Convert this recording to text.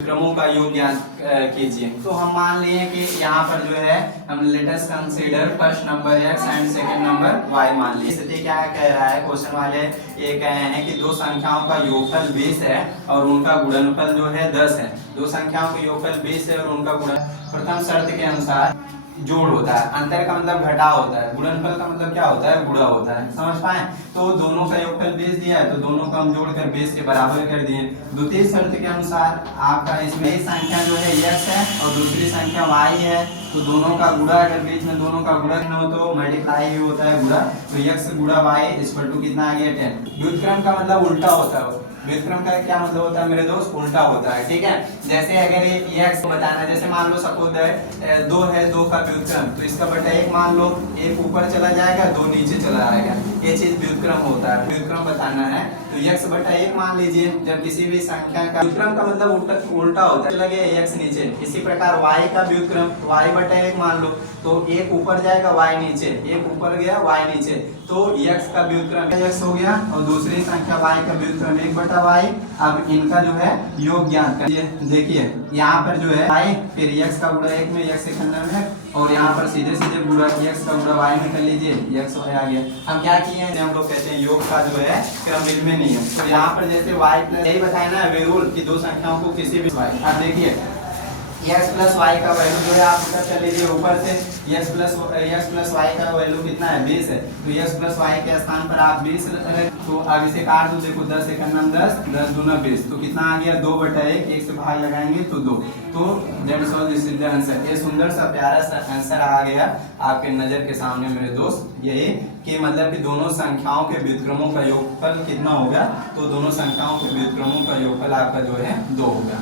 क्रमों का योग ज्ञात कीजिए। तो हम मान लिए कि यहाँ पर जो है हम let us consider first number x and second number y मान लिए। स्थिति क्या कह रहा है, क्वेश्चन वाले ये कह रहे हैं कि दो संख्याओं का योगफल 20 है और उनका गुणनफल जो है 10 है। दो संख्याओं का योगफल 20 है और उनका गुणन प्रथम शर्त के अनुसार जोड़ होता है, अंतर का मतलब घटाव होता है, गुणनफल का मतलब क्या होता है, गुणा होता है। समझ पाए? तो दोनों का योगफल 20 दिया है तो दोनों का हम जोड़कर 20 के बराबर कर दिए। द्वितीय शर्त के अनुसार आपका इसमें एक संख्या जो है x है और दूसरी संख्या y है, तो दोनों का गुणा, अगर बीच में दोनों का गुणा न हो तो मल्टीप्लाई ही होता है गुणा। तो x गुणा y इक्वल टू कितना आ गया 10। व्युत्क्रम का मतलब उल्टा होता है। व्युत्क्रम का क्या मतलब होता है मेरे दोस्त, उल्टा होता है। ठीक है, जैसे अगर ये x बताना, जैसे मान लो सपोज है 2 है, 2 का व्युत्क्रम, तो इसका बटा 1 मान लो, 1 ऊपर चला जाएगा 2 नीचे चला आएगा, ये चीज व्युत्क्रम होता है। व्युत्क्रम बताना है तो x बटा 1 मान लीजिए। जब किसी भी संख्या का व्युत्क्रम का मतलब उल्टा होता है, चला गया x नीचे। इसी प्रकार y का व्युत्क्रम y बटा 1 मान लो, तो 1 ऊपर जाएगा y नीचे, 1 ऊपर गया y नीचे, तो x का व्युत्क्रम x हो गया और दूसरी संख्या y का व्युत्क्रम 1 बटा y। अब इनका जो है योग ज्ञात करिए। देखिए यहाँ पर जो है y, फिर x का गुणा 1 में x के खंडन में, और यहाँ पर सीधे सीधे गुणा x का गुणा y में कर लीजिए, x आ गया। हम क्या किए हैं, हम लोग कहते हैं योग का जो है क्रम में नहीं है। तो यहाँ पर जैसे y प्लस, यही बताया ना रूल कि दो संख्याओं को किसी भी y, अब देखिए x प्लस y का वैल्यू जो है आप पता कर लीजिए ऊपर से, x प्लस y का वैल्यू कितना है 20 है, तो x प्लस y के स्थान पर आप 20 रखें। तो अब इसे काट दो, देखो 10 एक 10, 10 दूना 20, तो कितना आ गया 2 बटा 1, 1 से भाग लगाएंगे तो 2। तो that's all, this is the answer. ये सुंदर सा प्यारा सा आंसर आ गया आपके नजर के सामने मेरे दोस्त, यही कि मतलब कि दोनों संख्याओं के व्युत्क्रमों का योगफल कितना होगा, तो दोनों संख्याओं के व्युत्क्रमों का योगफल आपका जो है 2 होगा।